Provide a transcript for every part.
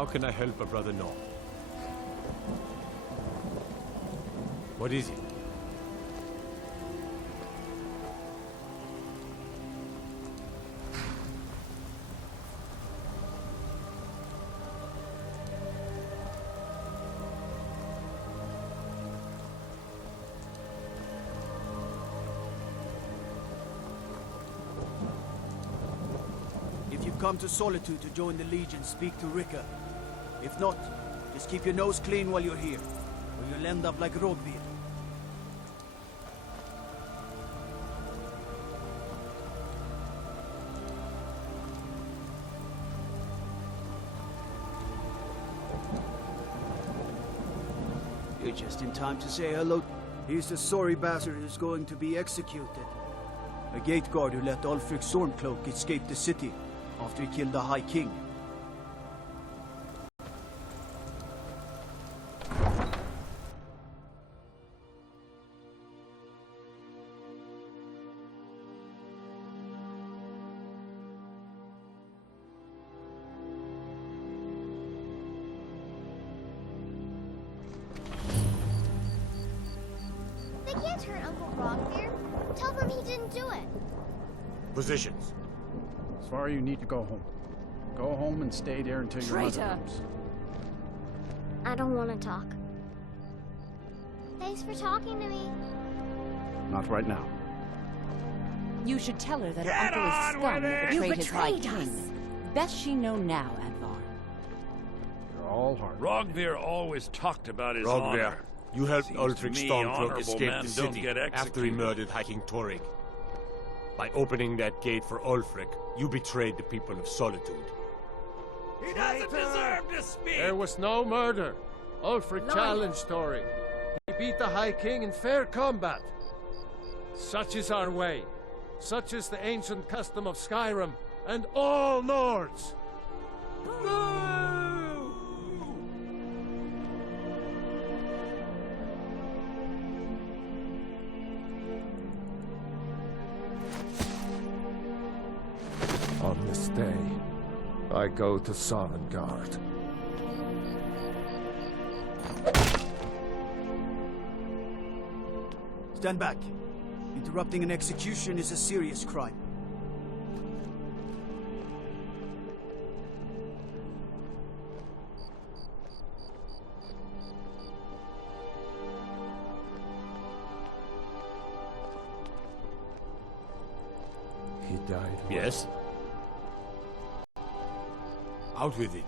How can I help a brother know? What is it? If you've come to Solitude to join the Legion, speak to Rika. If not, just keep your nose clean while you're here, or you'll end up like Rogvir. You're just in time to say hello. He's the sorry bastard who's going to be executed. A gate guard who let Ulfric Stormcloak escape the city after he killed the High King. They can't hurt Uncle Rogvir. Tell them he didn't do it. Positions. Sorry, you need to go home. Go home and stay there until your mother comes. I don't want to talk. Thanks for talking to me. Not right now. You should tell her that her uncle is scum that betrayed his High King. Best she know now, Advar. You're all hard. Rogvir always talked about his honor. You helped Seems Ulfric to me Stormcloak honorable escape men the don't city get after he executed. murdered High King Torrig. By opening that gate for Ulfric, you betrayed the people of Solitude. He doesn't deserve to speak! There was no murder. Ulfric challenged Torrig. He beat the High King in fair combat. Such is our way. Such is the ancient custom of Skyrim and all Nords. On this day, I go to Sovngarde. Stand back. Interrupting an execution is a serious crime. He died. Yes? Out with it.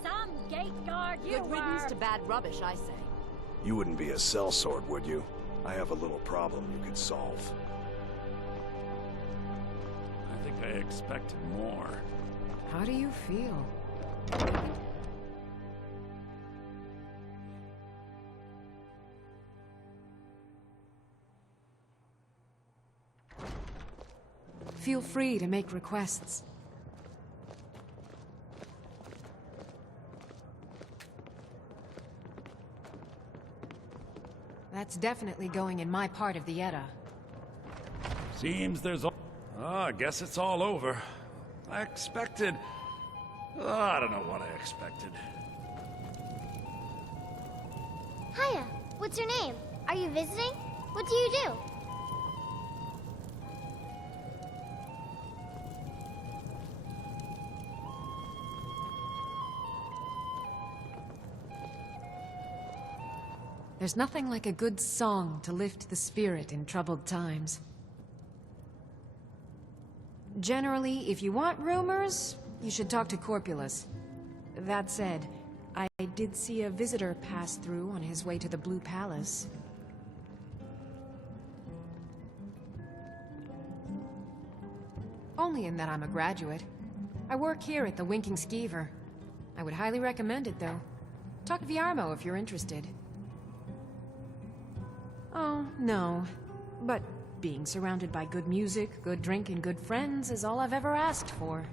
Some gate guard you Good riddance to bad rubbish, I say. You wouldn't be a sellsword, would you? I have a little problem you could solve. I think I expected more. How do you feel? Feel free to make requests. That's definitely going in my part of the Edda. Seems there's all... I guess it's all over. I expected... I don't know what I expected. Hiya, what's your name? Are you visiting? What do you do? There's nothing like a good song to lift the spirit in troubled times. Generally, if you want rumors, you should talk to Corpulus. That said, I did see a visitor pass through on his way to the Blue Palace. Only in that I'm a graduate. I work here at the Winking Skeever. I would highly recommend it, though. Talk to Viarmo if you're interested. Oh, no. But being surrounded by good music, good drink, and good friends is all I've ever asked for.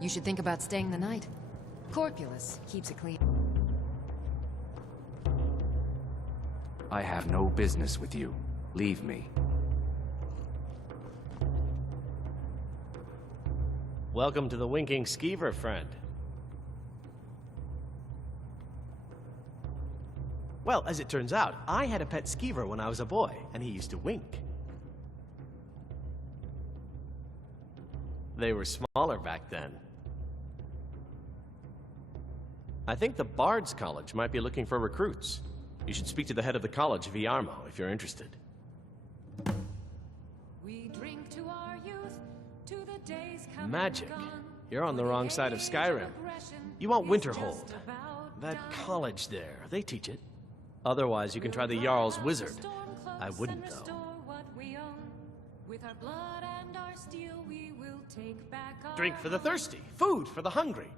You should think about staying the night. Corpulus keeps it clean. I have no business with you. Leave me. Welcome to the Winking Skeever, friend. Well, as it turns out, I had a pet skeever when I was a boy, and he used to wink. They were smaller back then. I think the Bard's College might be looking for recruits. You should speak to the head of the college, Viarmo, if you're interested. We drink to our youth, to the days come Magic. and gone. You're on the wrong side of Skyrim. You want Winterhold. That college there, they teach it. Otherwise, you can try the Jarl's Wizard. I wouldn't, though. With our blood and our steel, we will take back our Drink for the thirsty, food for the hungry.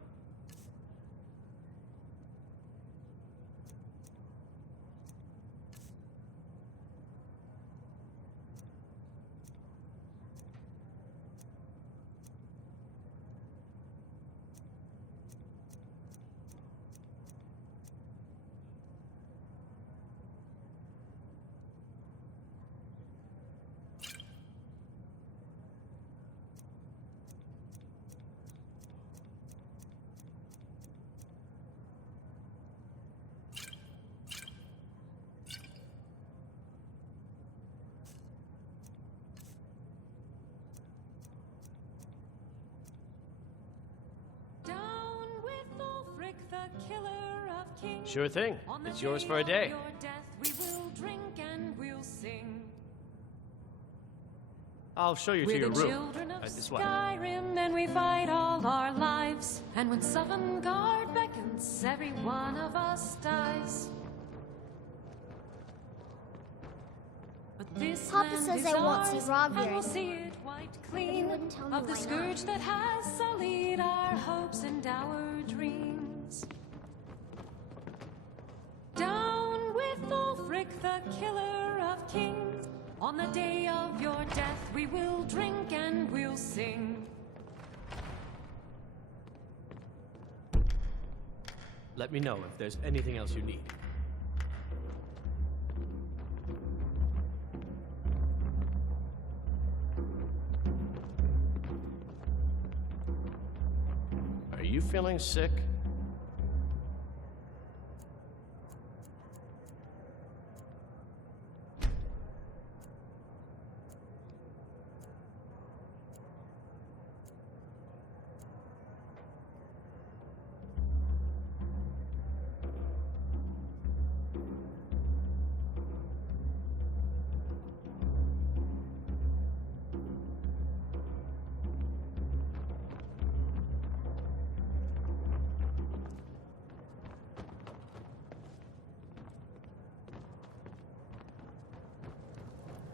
Sure thing. It's yours for a day. We will drink and we'll sing. I'll show you to your room. This way. Skyrim, and we fight all our lives. And when Sovngarde beckons, every one of us dies. But this Papa land says is I won't see ours, Rob and here we'll see it wiped clean wouldn't tell me of the why scourge that has sullied our hopes and our dreams. Down with Ulfric, the killer of kings. On the day of your death, we will drink and we'll sing. Let me know if there's anything else you need. Are you feeling sick?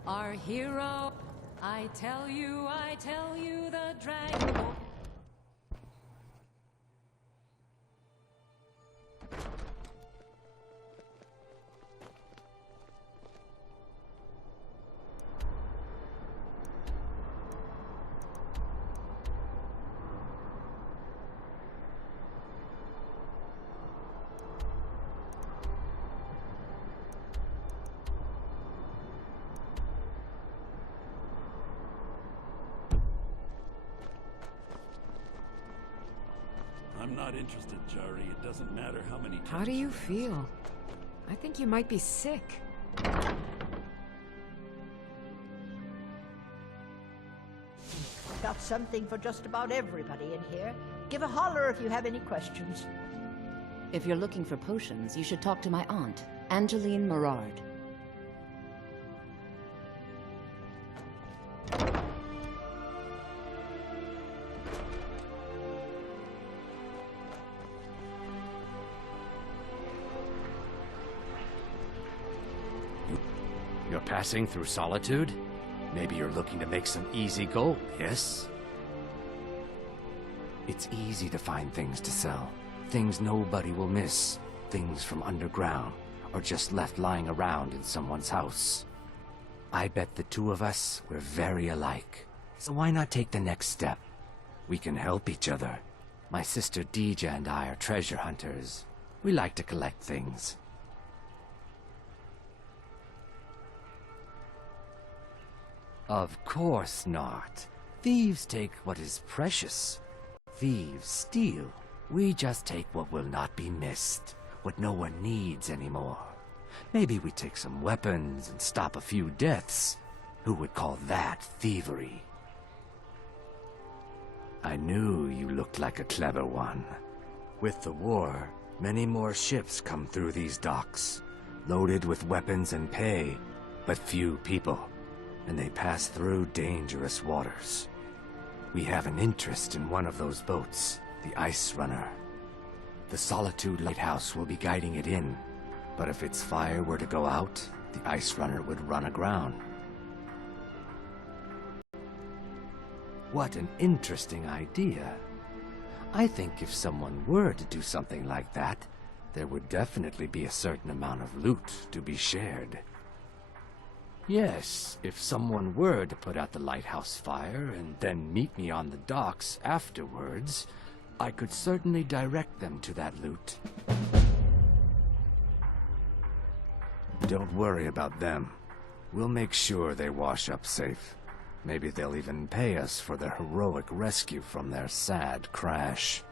Our hero, I tell you, the dragon. I'm not interested, Jari. It doesn't matter how many times. How do you feel? I think you might be sick. Got something for just about everybody in here. Give a holler if you have any questions. If you're looking for potions, you should talk to my aunt, Angeline Morard. You're passing through solitude? Maybe you're looking to make some easy gold, yes? It's easy to find things to sell. Things nobody will miss. Things from underground, or just left lying around in someone's house. I bet the two of us, we're very alike. So why not take the next step? We can help each other. My sister Dija and I are treasure hunters. We like to collect things. Of course not. Thieves take what is precious. thieves steal. We just take what will not be missed, what no one needs anymore. Maybe we take some weapons and stop a few deaths. Who would call that thievery? I knew you looked like a clever one. With the war, many more ships come through these docks, loaded with weapons and pay, but few people, and they pass through dangerous waters. We have an interest in one of those boats, the Ice Runner. The Solitude Lighthouse will be guiding it in, but if its fire were to go out, the Ice Runner would run aground. What an interesting idea. I think if someone were to do something like that, there would definitely be a certain amount of loot to be shared. Yes, if someone were to put out the lighthouse fire and then meet me on the docks afterwards, I could certainly direct them to that loot. Don't worry about them. We'll make sure they wash up safe. Maybe they'll even pay us for their heroic rescue from their sad crash.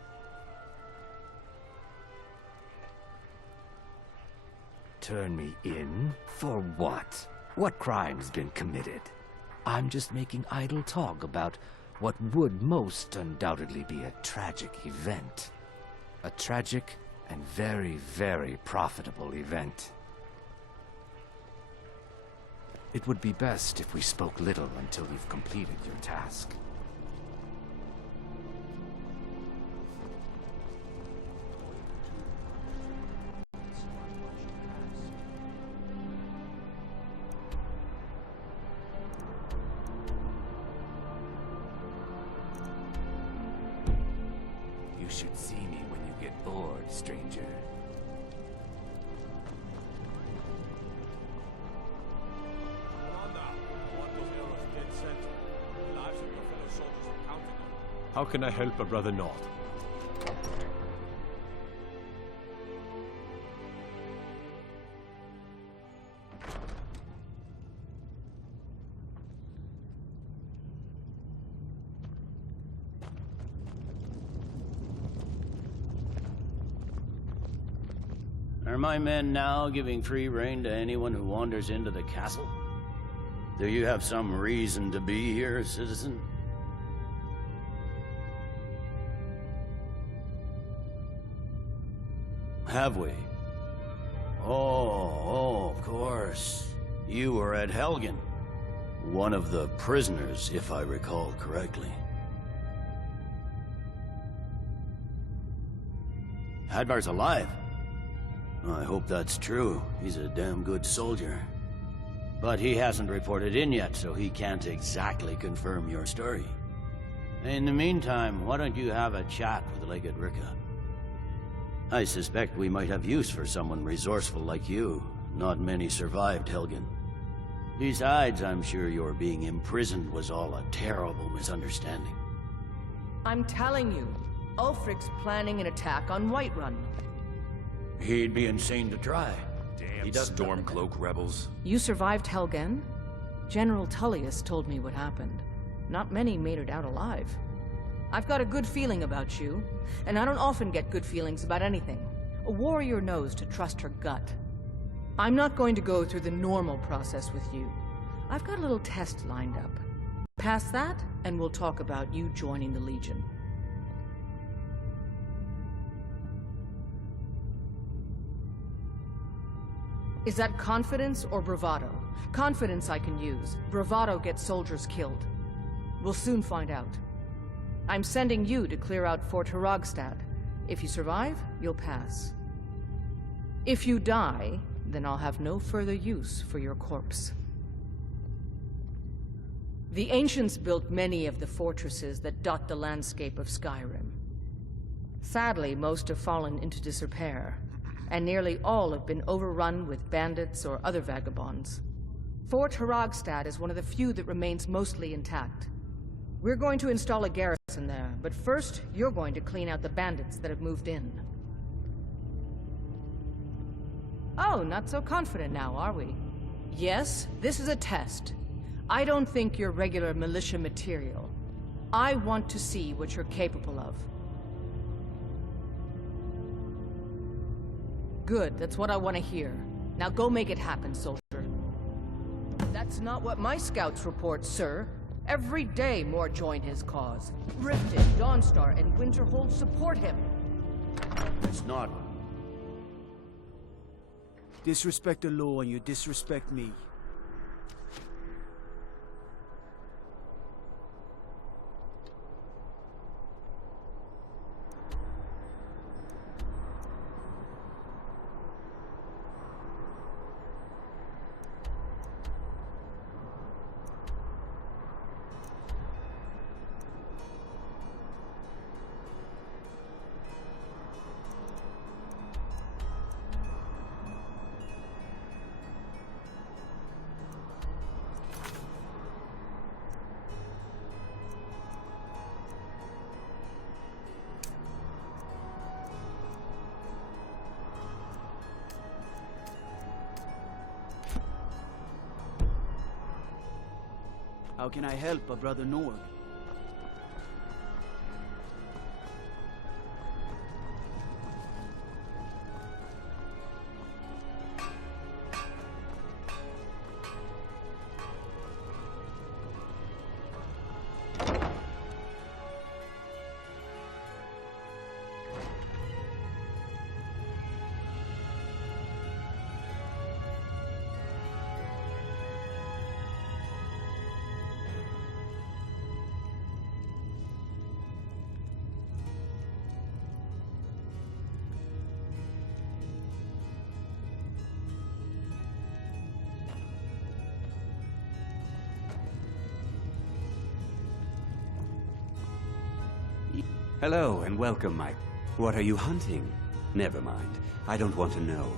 Turn me in? For what? What crime's been committed? I'm just making idle talk about what would most undoubtedly be a tragic event. A tragic and very, very profitable event. It would be best if we spoke little until you've completed your task. You should see me when you get bored, stranger. How can I help a brother not? Are my men now giving free rein to anyone who wanders into the castle? Do you have some reason to be here, citizen? Have we? Oh, of course. You were at Helgen. One of the prisoners, if I recall correctly. Hadvar's alive. I hope that's true. He's a damn good soldier. But he hasn't reported in yet, so he can't exactly confirm your story. In the meantime, why don't you have a chat with Legate Ricka? I suspect we might have use for someone resourceful like you. Not many survived Helgen. Besides, I'm sure your being imprisoned was all a terrible misunderstanding. I'm telling you, Ulfric's planning an attack on Whiterun. He'd be insane to try. Damn Stormcloak rebels. You survived Helgen? General Tullius told me what happened. Not many made it out alive. I've got a good feeling about you, and I don't often get good feelings about anything. A warrior knows to trust her gut. I'm not going to go through the normal process with you. I've got a little test lined up. Pass that, and we'll talk about you joining the Legion. Is that confidence or bravado? Confidence I can use. Bravado gets soldiers killed. We'll soon find out. I'm sending you to clear out Fort Hrogstad. If you survive, you'll pass. If you die, then I'll have no further use for your corpse. The ancients built many of the fortresses that dot the landscape of Skyrim. Sadly, most have fallen into disrepair, and nearly all have been overrun with bandits or other vagabonds. Fort Hrogstad is one of the few that remains mostly intact. We're going to install a garrison there, but first, you're going to clean out the bandits that have moved in. Oh, not so confident now, are we? Yes, this is a test. I don't think you're regular militia material. I want to see what you're capable of. Good, that's what I want to hear. Now go make it happen, soldier. That's not what my scouts report, sir. Every day more join his cause. Rifted, Dawnstar, and Winterhold support him. It's not. Disrespect the law and you disrespect me. How can I help a brother Nord? Hello and welcome, Mike. What are you hunting? Never mind. I don't want to know.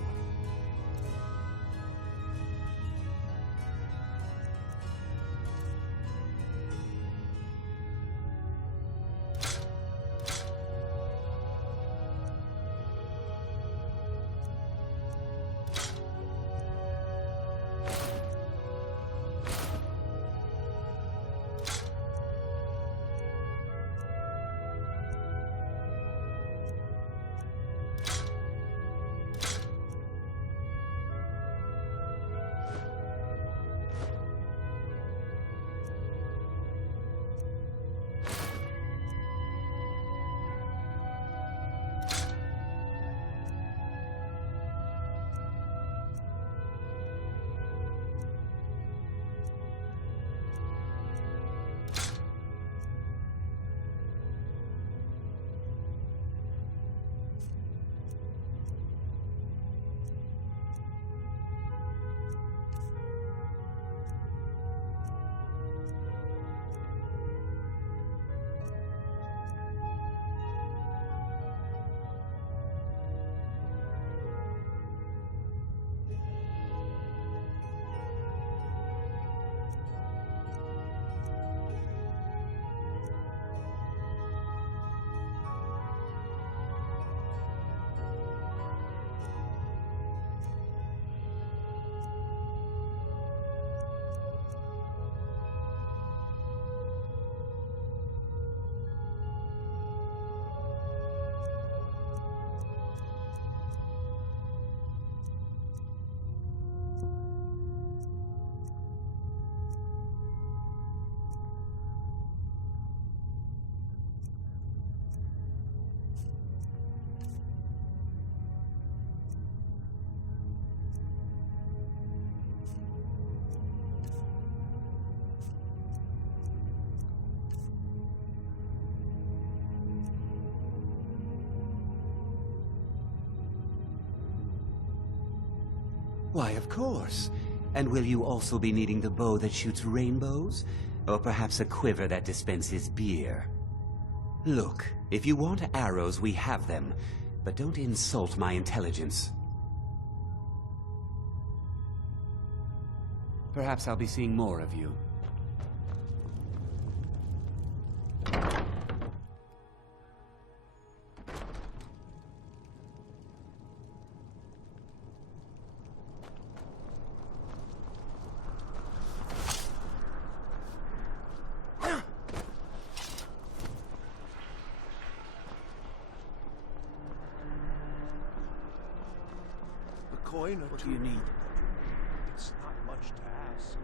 Why, of course. And will you also be needing the bow that shoots rainbows? Or perhaps a quiver that dispenses beer? Look, if you want arrows, we have them. But don't insult my intelligence. Perhaps I'll be seeing more of you. coin or What two. do you need? It's not much to ask.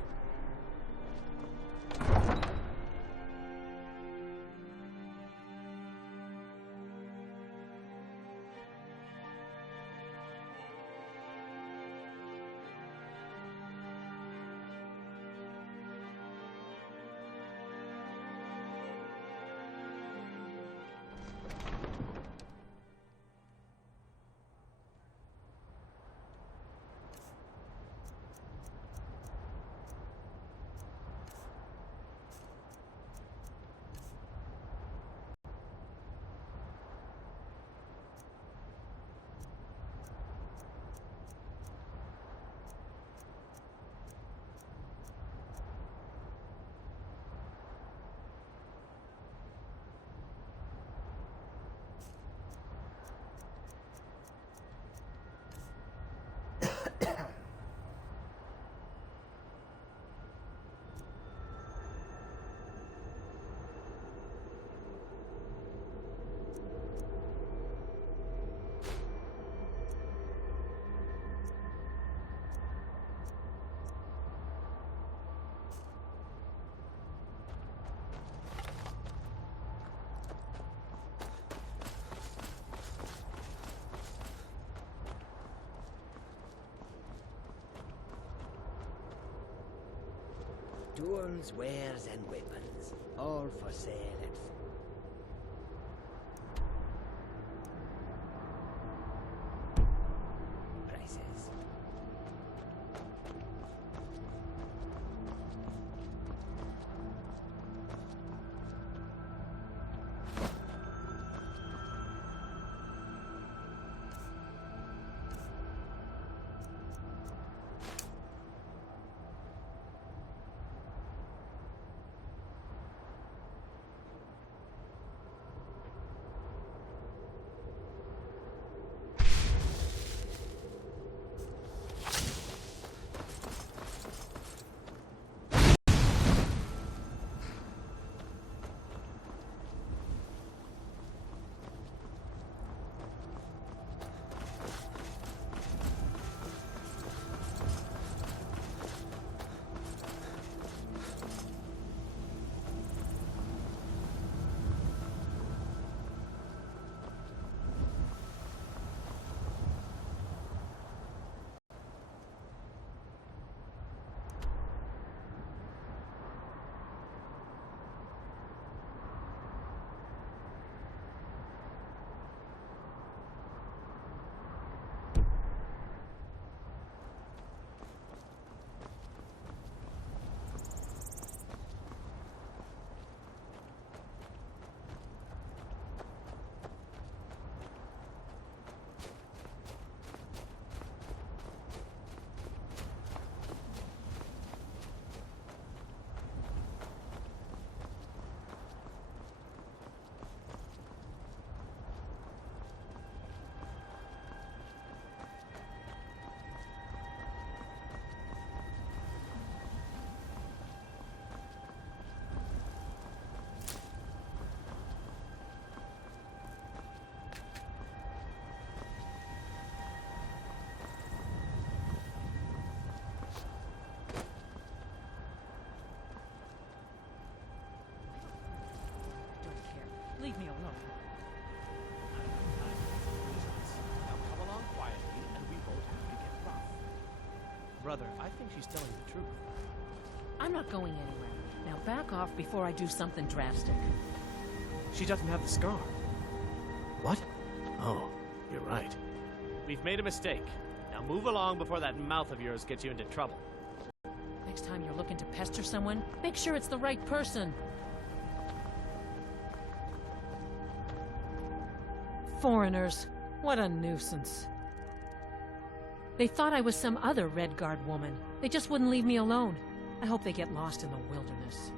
Tools, wares, and weapons, all for sale at prices. Leave me alone. Now come along quietly, and we won't have to get rough. Brother, I think she's telling the truth. I'm not going anywhere. Now back off before I do something drastic. She doesn't have the scar. What? Oh, you're right. We've made a mistake. Now move along before that mouth of yours gets you into trouble. Next time you're looking to pester someone, make sure it's the right person. Foreigners. What a nuisance. They thought I was some other Red Guard woman. They just wouldn't leave me alone. I hope they get lost in the wilderness.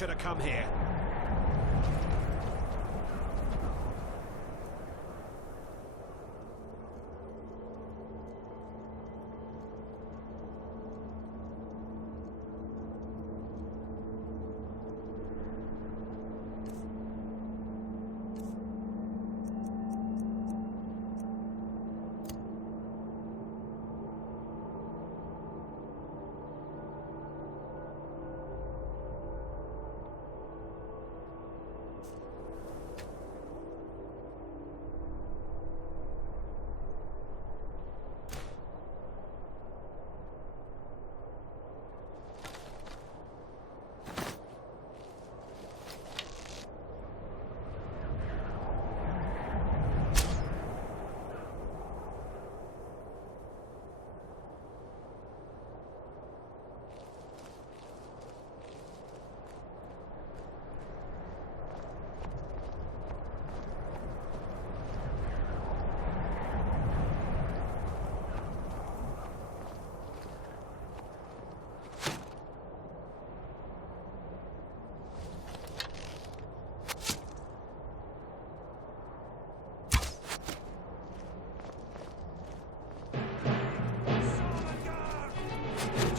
you to come here.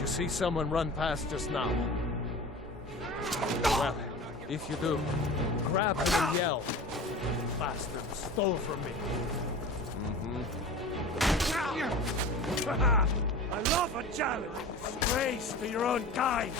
Did you see someone run past just now? Well, if you do, grab him and yell. Bastard stole from me. I love a challenge. Disgrace to your own kind.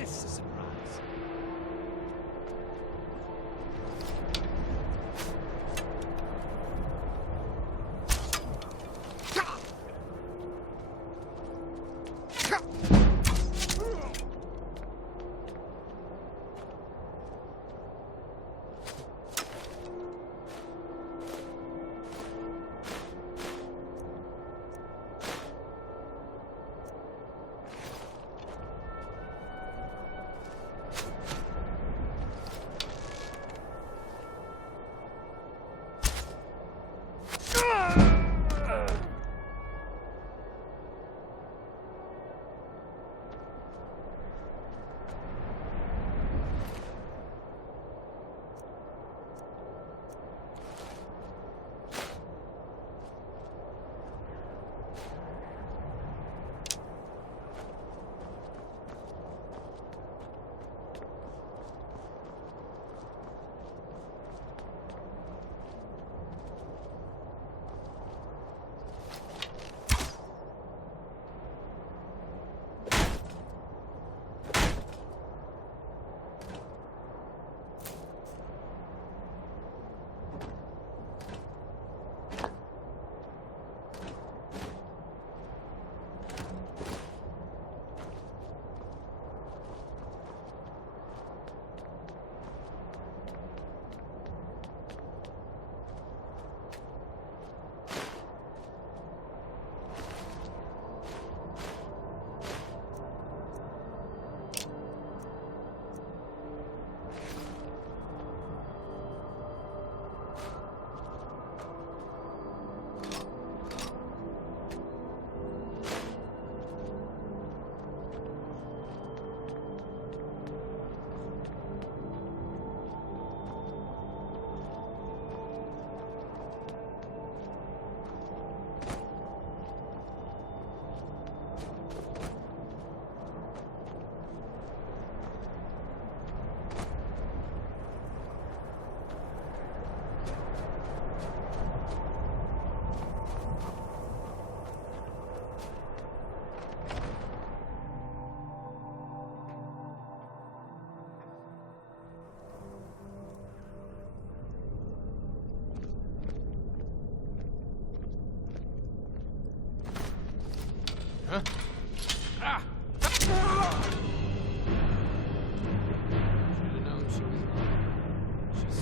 This is a surprise. Huh? Ah! Should've known she was wrong. She's...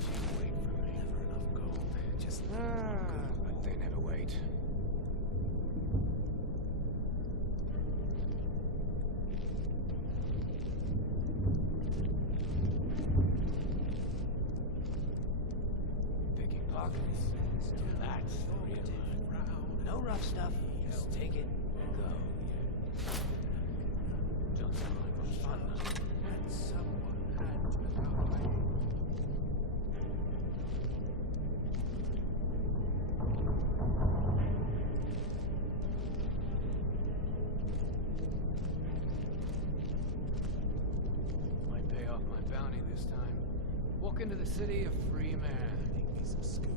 She'd wait for me for enough gold. Just but they never wait. That's the real one. No rough stuff. Just take it and go. Don't sound like much fun, though. And someone had to die. Might pay off my bounty this time. Walk into the city a free man. Make me some scuba.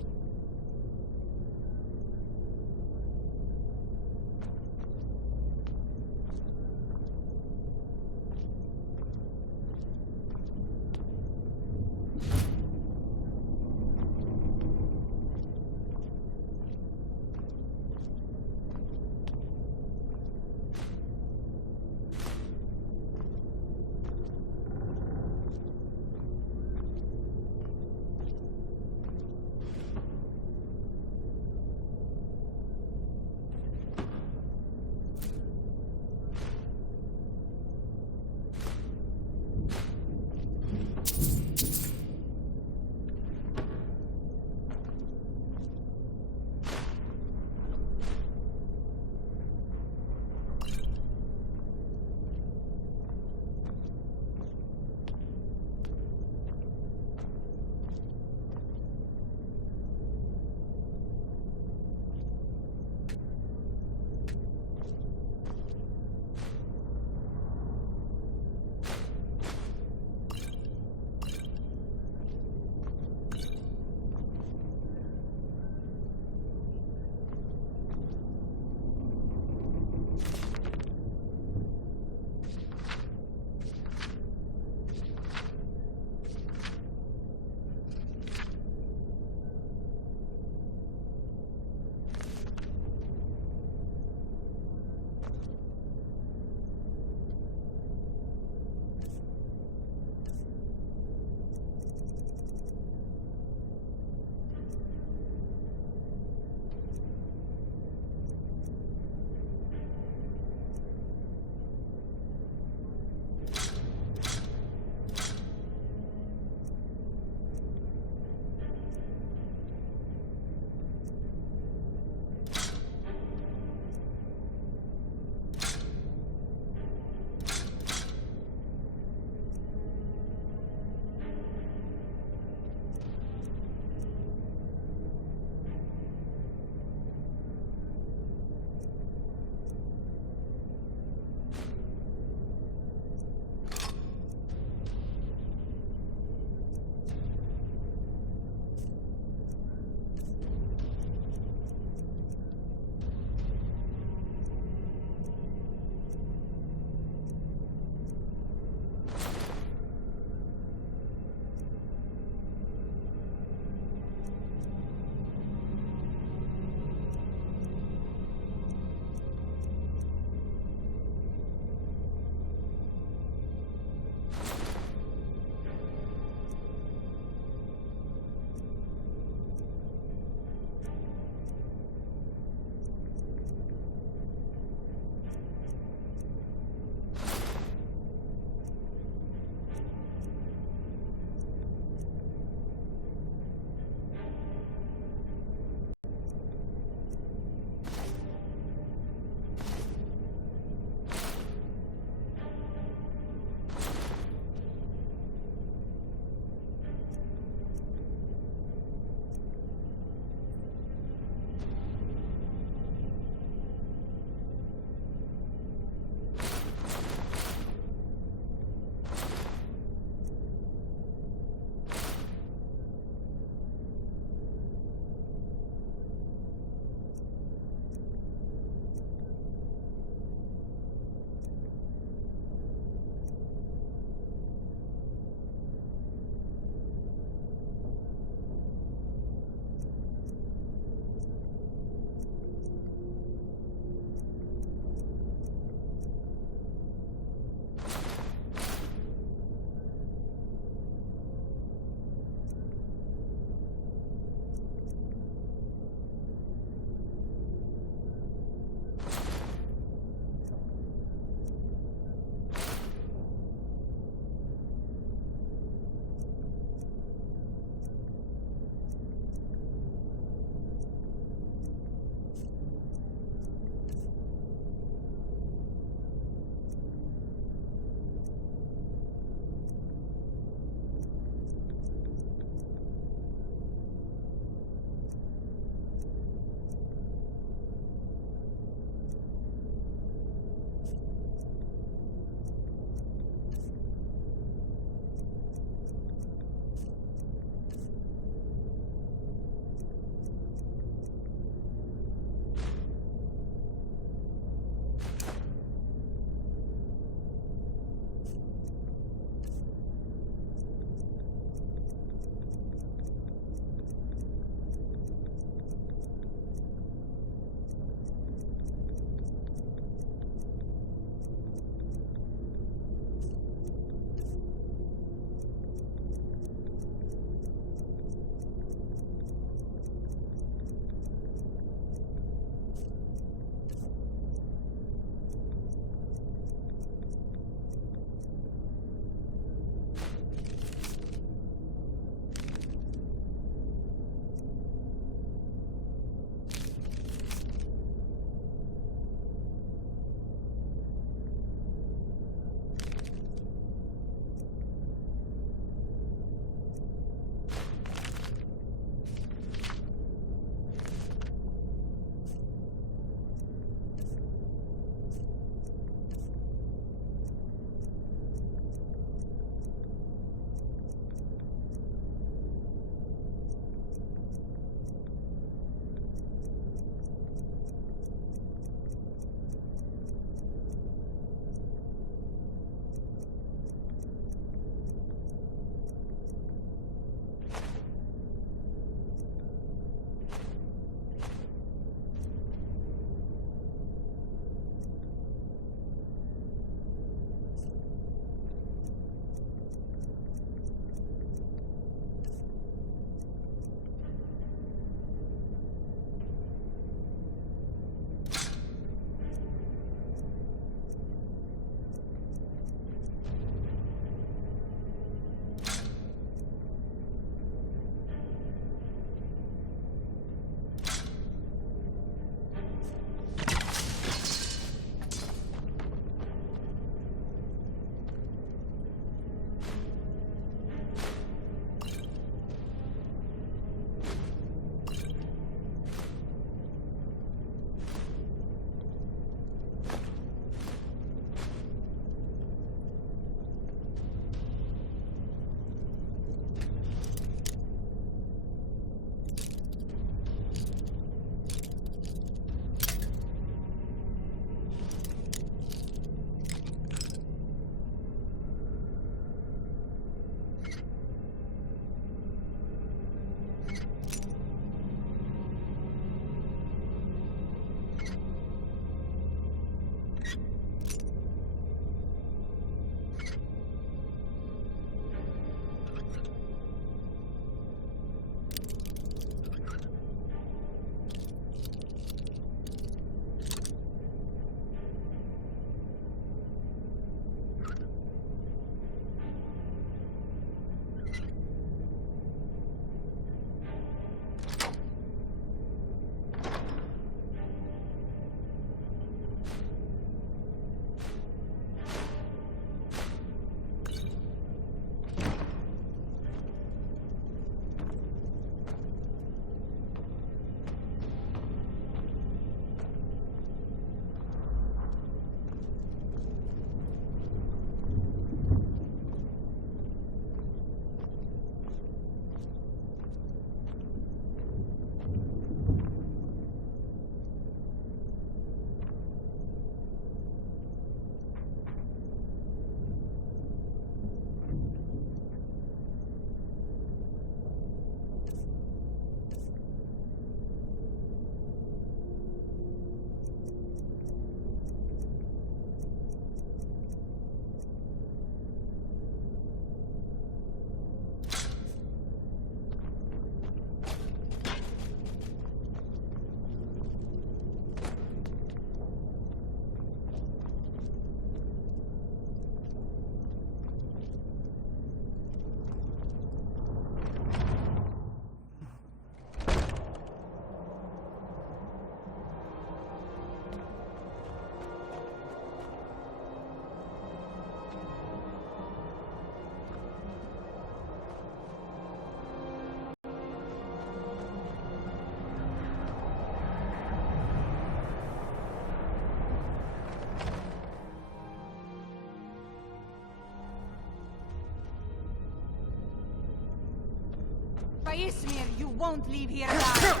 By Ismir, you won't leave here alive.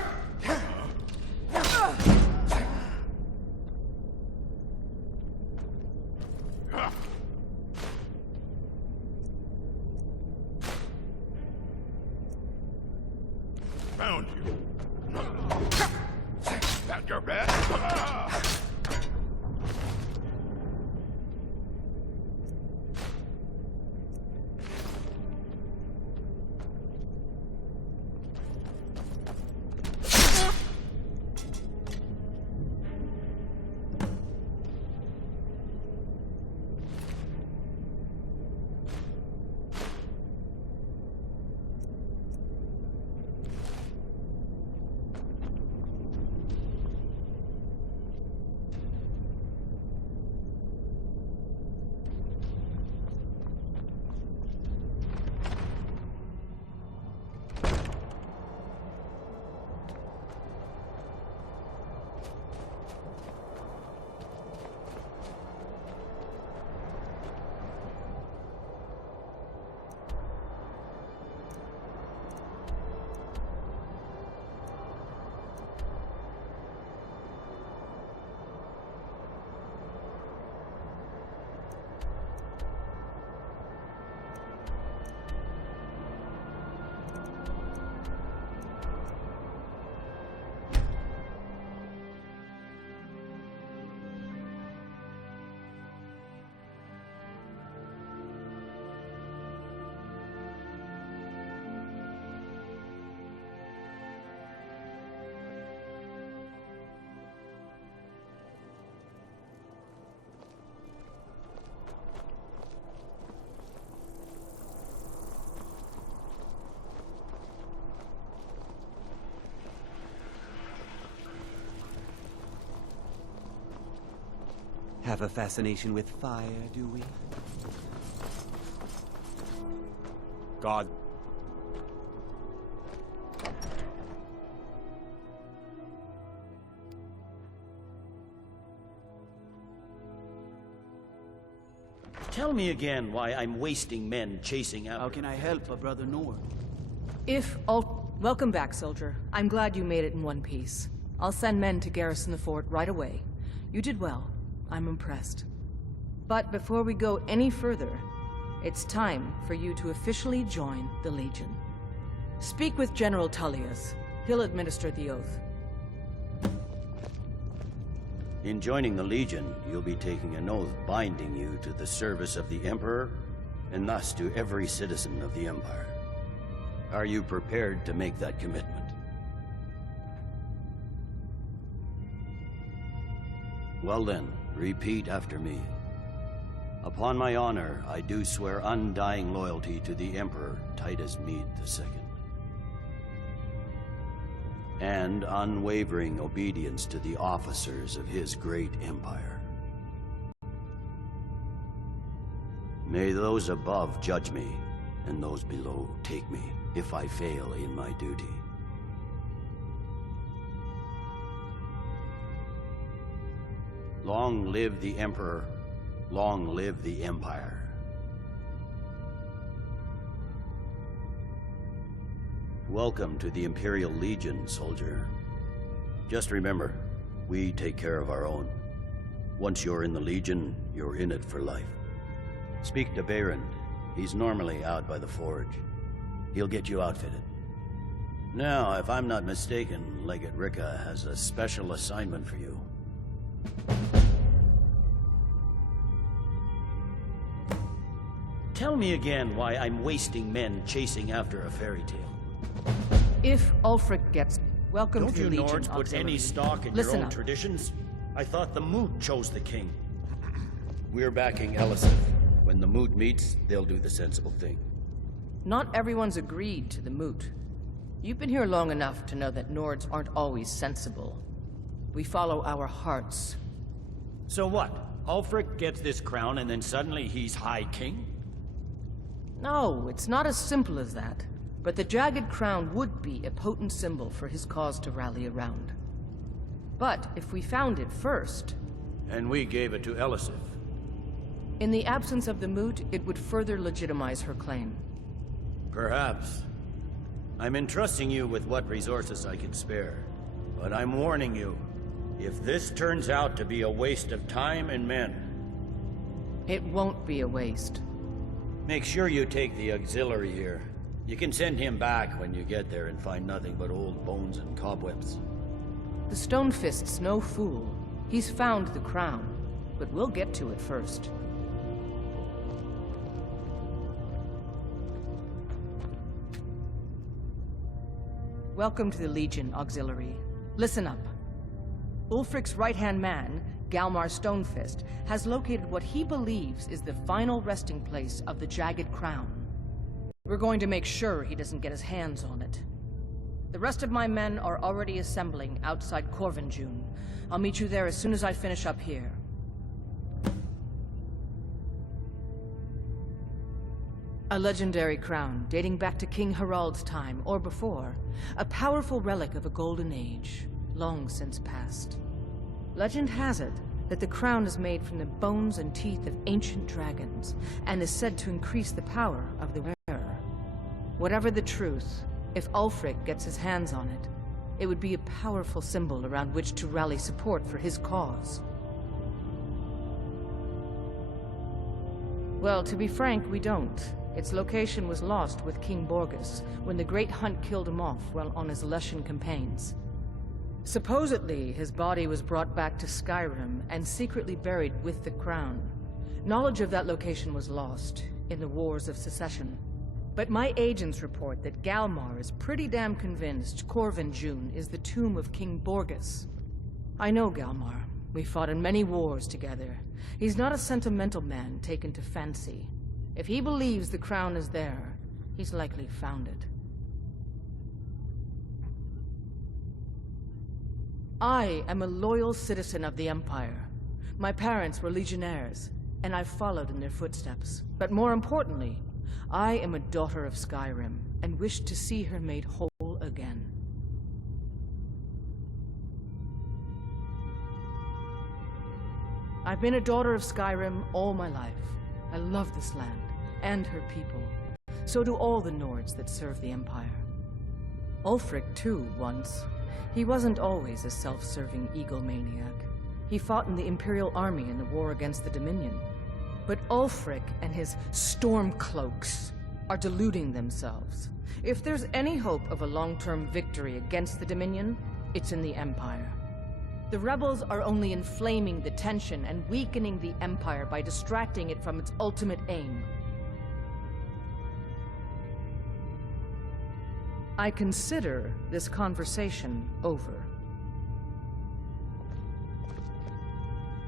Found you. That your bed? Have a fascination with fire, do we? God. Tell me again why I'm wasting men chasing after... How can I help a brother Nord? Welcome back, soldier. I'm glad you made it in one piece. I'll send men to garrison the fort right away. You did well. I'm impressed. But before we go any further, it's time for you to officially join the Legion. Speak with General Tullius. He'll administer the oath. In joining the Legion, you'll be taking an oath binding you to the service of the Emperor, and thus to every citizen of the Empire. Are you prepared to make that commitment? Well then, repeat after me. Upon my honor, I do swear undying loyalty to the Emperor Titus Mede II. And unwavering obedience to the officers of his great empire. May those above judge me, and those below take me, if I fail in my duty. Long live the Emperor, long live the Empire. Welcome to the Imperial Legion, soldier. Just remember, we take care of our own. Once you're in the Legion, you're in it for life. Speak to Behrend. He's normally out by the forge. He'll get you outfitted. Now, if I'm not mistaken, Legate Ricca has a special assignment for you. Tell me again why I'm wasting men chasing after a fairy tale. If Ulfric gets... Welcome Don't to the you Legion, Nords put Auxiliary. any stock in Listen your own up. traditions? I thought the Moot chose the king. We're backing Elisif. When the Moot meets, they'll do the sensible thing. Not everyone's agreed to the moot. You've been here long enough to know that Nords aren't always sensible. We follow our hearts. So what? Ulfric gets this crown and then suddenly he's High King? No, it's not as simple as that. But the Jagged Crown would be a potent symbol for his cause to rally around. But if we found it first... And we gave it to Elisif. In the absence of the moot, it would further legitimize her claim. Perhaps. I'm entrusting you with what resources I can spare. But I'm warning you, if this turns out to be a waste of time and men... It won't be a waste. Make sure you take the auxiliary here. You can send him back when you get there and find nothing but old bones and cobwebs. The Stonefist's no fool. He's found the crown, but we'll get to it first. Welcome to the Legion, Auxiliary. Listen up. Ulfric's right-hand man, Galmar Stonefist, has located what he believes is the final resting place of the Jagged Crown. We're going to make sure he doesn't get his hands on it. The rest of my men are already assembling outside Corvinjune. I'll meet you there as soon as I finish up here. A legendary crown dating back to King Harald's time, or before. A powerful relic of a golden age, long since past. Legend has it that the crown is made from the bones and teeth of ancient dragons, and is said to increase the power of the wearer. Whatever the truth, if Ulfric gets his hands on it, it would be a powerful symbol around which to rally support for his cause. Well, to be frank, we don't. Its location was lost with King Borgus when the Great Hunt killed him off while on his Leshen campaigns. Supposedly, his body was brought back to Skyrim and secretly buried with the crown. Knowledge of that location was lost in the Wars of Secession. But my agents report that Galmar is pretty damn convinced Corvinjune is the tomb of King Borgus. I know Galmar. We fought in many wars together. He's not a sentimental man taken to fancy. If he believes the crown is there, he's likely found it. I am a loyal citizen of the Empire. My parents were legionnaires, and I've followed in their footsteps. But more importantly, I am a daughter of Skyrim, and wish to see her made whole again. I've been a daughter of Skyrim all my life. I love this land, and her people. So do all the Nords that serve the Empire. Ulfric, too, once. He wasn't always a self-serving egomaniac. He fought in the Imperial Army in the war against the Dominion. But Ulfric and his Stormcloaks are deluding themselves. If there's any hope of a long-term victory against the Dominion, it's in the Empire. The rebels are only inflaming the tension and weakening the Empire by distracting it from its ultimate aim. I consider this conversation over.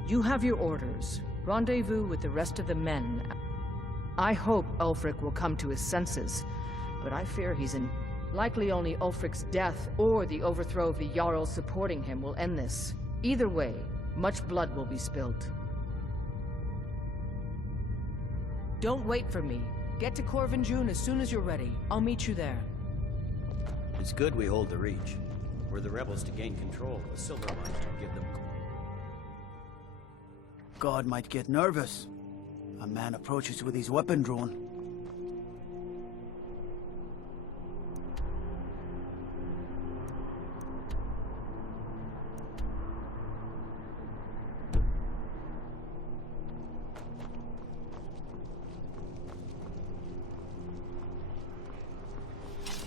You have your orders. Rendezvous with the rest of the men. I hope Ulfric will come to his senses, but I fear he's in... Likely only Ulfric's death or the overthrow of the Jarls supporting him will end this. Either way, much blood will be spilled. Don't wait for me. Get to Corvinjune as soon as you're ready. I'll meet you there. It's good we hold the Reach. Were the rebels to gain control, the Silver Mines would give them... God might get nervous. A man approaches with his weapon drawn.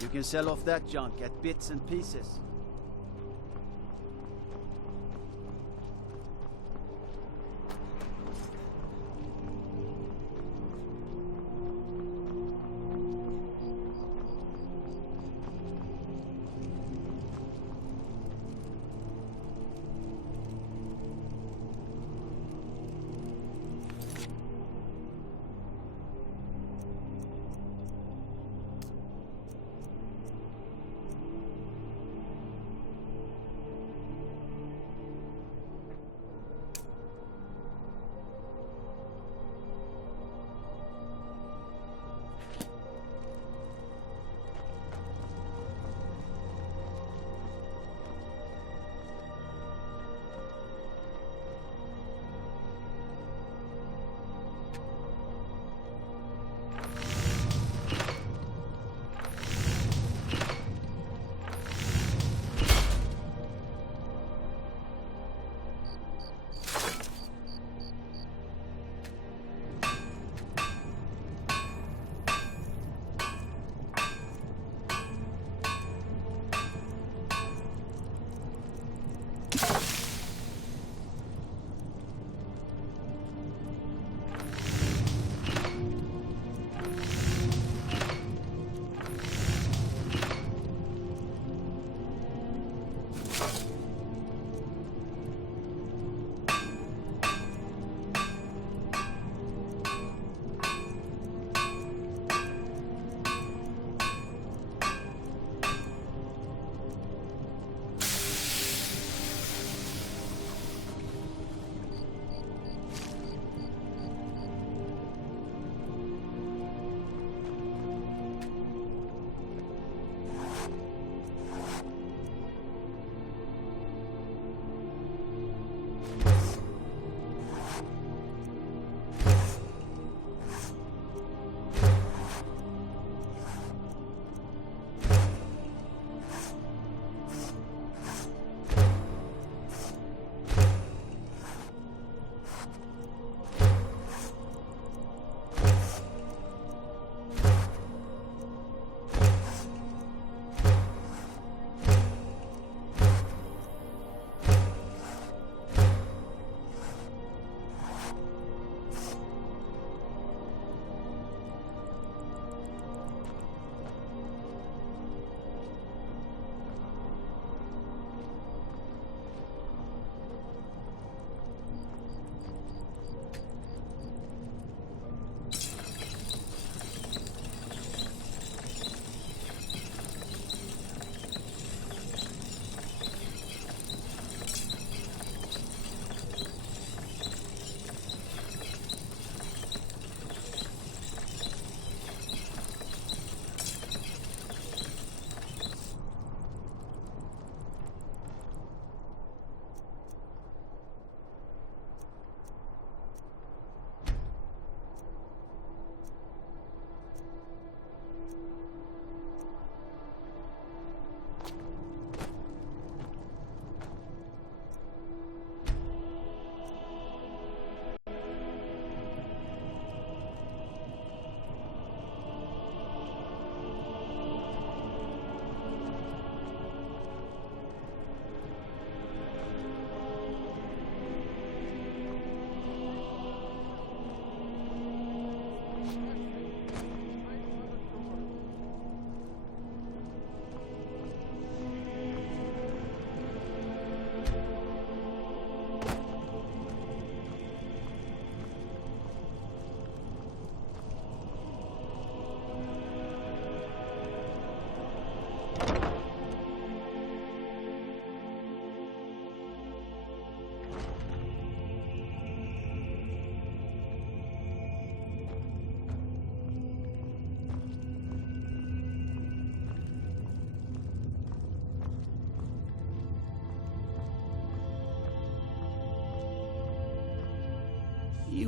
You can sell off that junk at bits and pieces.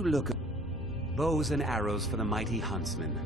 look at bows and arrows for the mighty huntsman.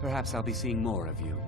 Perhaps I'll be seeing more of you.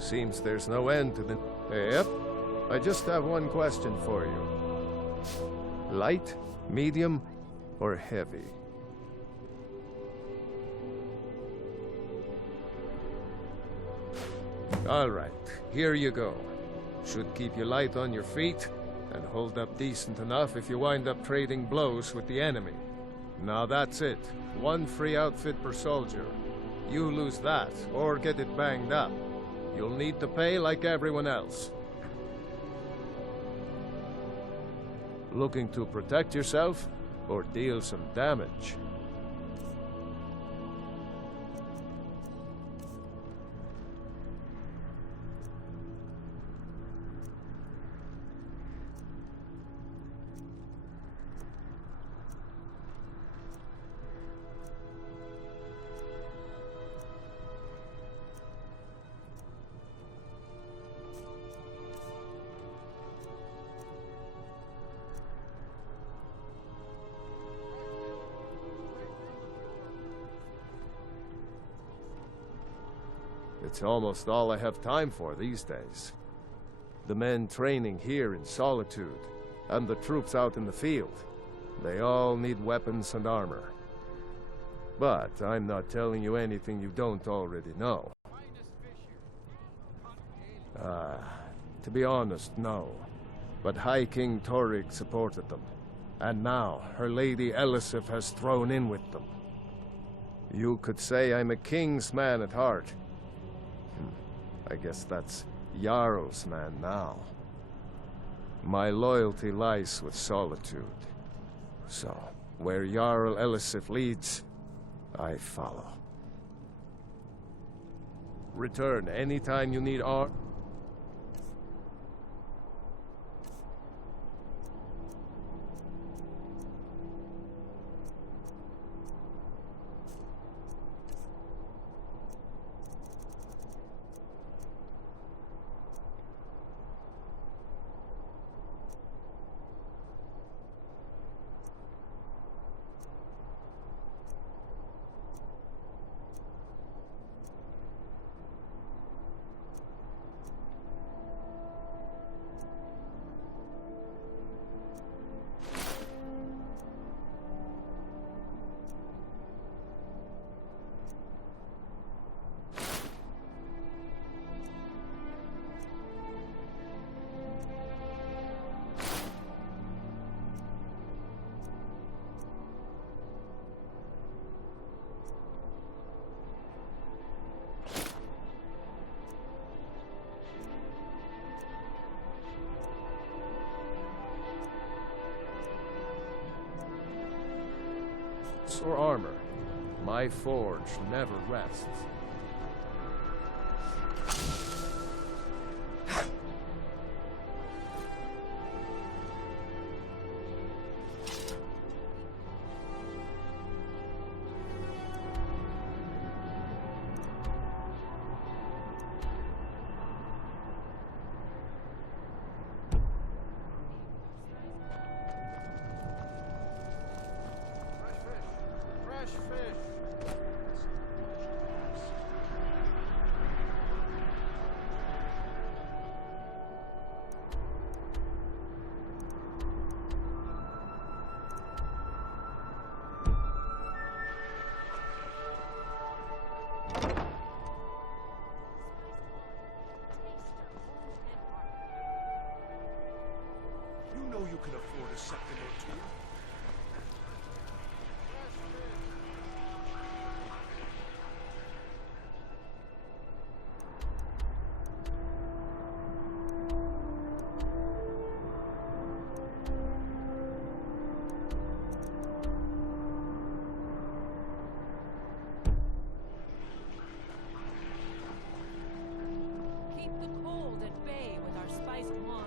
Seems there's no end to the... Yep. I just have one question for you. Light, medium, or heavy? All right, here you go. Should keep you light on your feet and hold up decent enough if you wind up trading blows with the enemy. Now that's it. One free outfit per soldier. You lose that or get it banged up, you'll need to pay like everyone else. Looking to protect yourself or deal some damage? It's almost all I have time for these days. The men training here in Solitude, and the troops out in the field, they all need weapons and armor. But I'm not telling you anything you don't already know. To be honest, no. But High King Torrig supported them. And now, her Lady Elisif has thrown in with them. You could say I'm a king's man at heart. I guess that's Jarl's man now. My loyalty lies with Solitude. So, where Jarl Elisif leads, I follow. Return anytime you need arm. horse or armor. My forge never rests. You can afford a second or two. Keep the cold at bay with our spiced wine.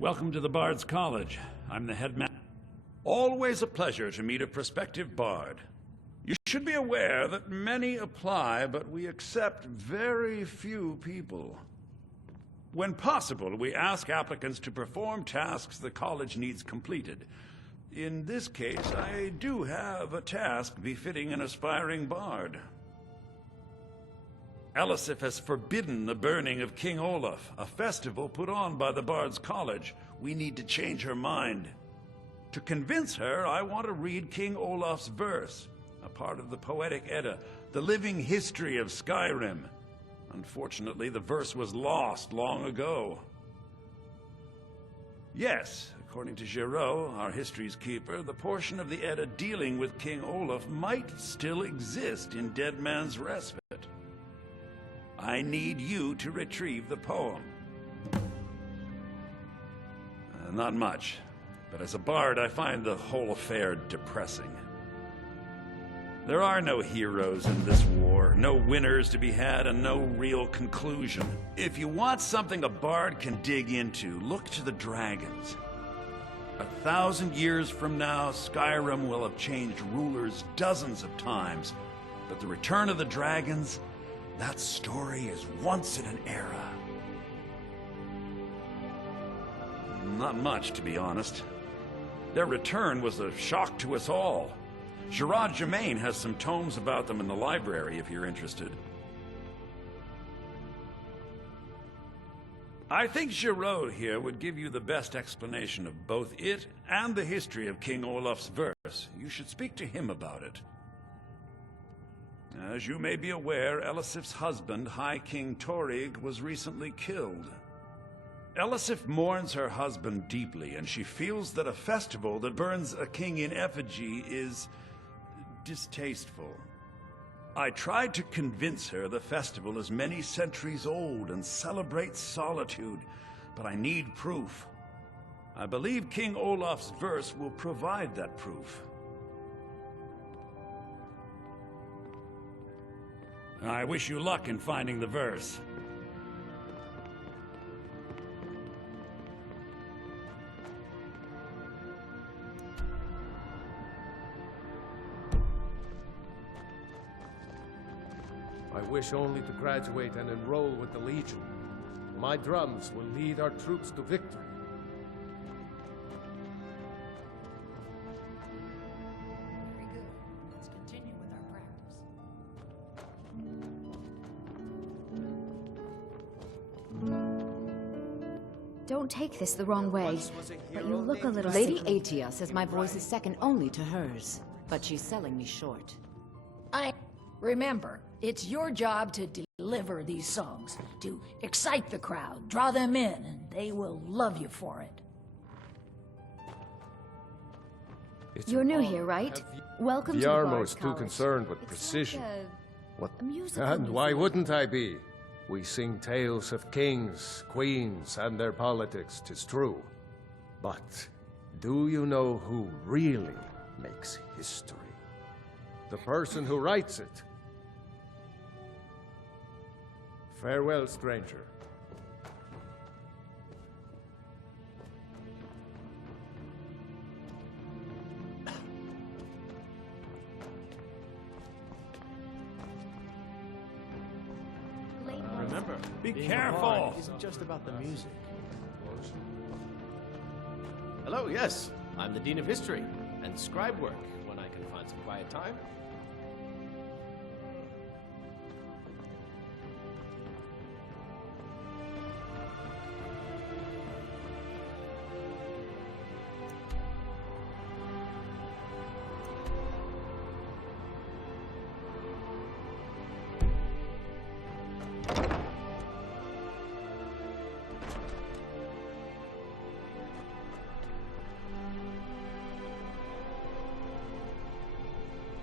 Welcome to the Bard's College. I'm the headmaster. Always a pleasure to meet a prospective bard. You should be aware that many apply, but we accept very few people. When possible, we ask applicants to perform tasks the college needs completed. In this case, I do have a task befitting an aspiring bard. Elisif has forbidden the burning of King Olaf, a festival put on by the Bard's College. We need to change her mind. To convince her, I want to read King Olaf's verse, a part of the Poetic Edda, the living history of Skyrim. Unfortunately, the verse was lost long ago. Yes, according to Giraud, our history's keeper, the portion of the Edda dealing with King Olaf might still exist in Dead Man's Respite. I need you to retrieve the poem. Not much, but as a bard, I find the whole affair depressing. There are no heroes in this war, no winners to be had, and no real conclusion. If you want something a bard can dig into, look to the dragons. 1,000 years from now, Skyrim will have changed rulers dozens of times, but the return of the dragons, that story is once in an era. Not much, to be honest. Their return was a shock to us all. Gerard Germain has some tomes about them in the library, if you're interested. I think Giraud here would give you the best explanation of both it and the history of King Olaf's verse. You should speak to him about it. As you may be aware, Elisif's husband, High King Torrig, was recently killed. Elisif mourns her husband deeply, and she feels that a festival that burns a king in effigy is distasteful. I tried to convince her the festival is many centuries old and celebrates solitude, but I need proof. I believe King Olaf's verse will provide that proof. I wish you luck in finding the verse. I wish only to graduate and enroll with the Legion. My drums will lead our troops to victory. Very good. Let's continue with our practice. Don't take this the wrong way, but you look a little Lady sickly. Atia says my voice is second only to hers, but she's selling me short. Remember, it's your job to deliver these songs, to excite the crowd, draw them in, and they will love you for it. You're new here, right? Welcome to the Bard's Yarmo's too College. concerned with It's precision. like What? a musical And why museum. wouldn't I be? We sing tales of kings, queens, and their politics, 'tis true. But do you know who really makes history? The person who writes it. Farewell, stranger. Remember, Be being careful. a bard isn't just about the music. Hello, yes. I'm the Dean of History and scribe work when I can find some quiet time.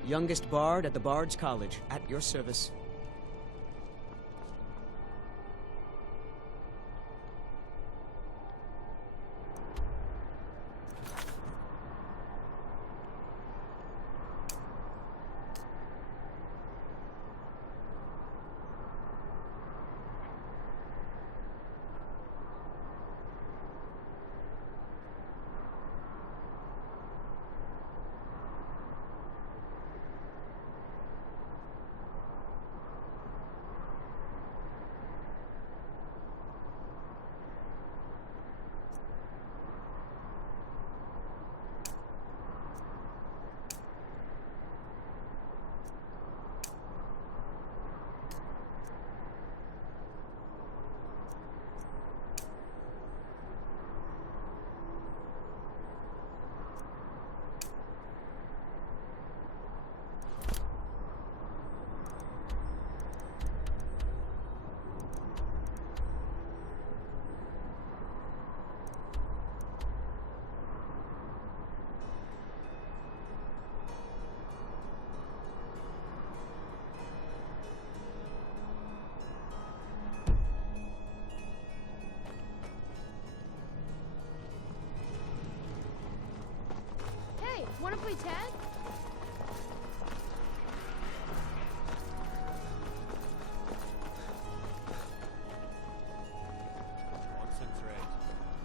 Youngest bard at the Bard's College, at your service. Hey, wanna play tag? Concentrate.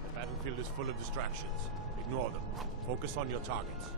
The battlefield is full of distractions. Ignore them. Focus on your targets.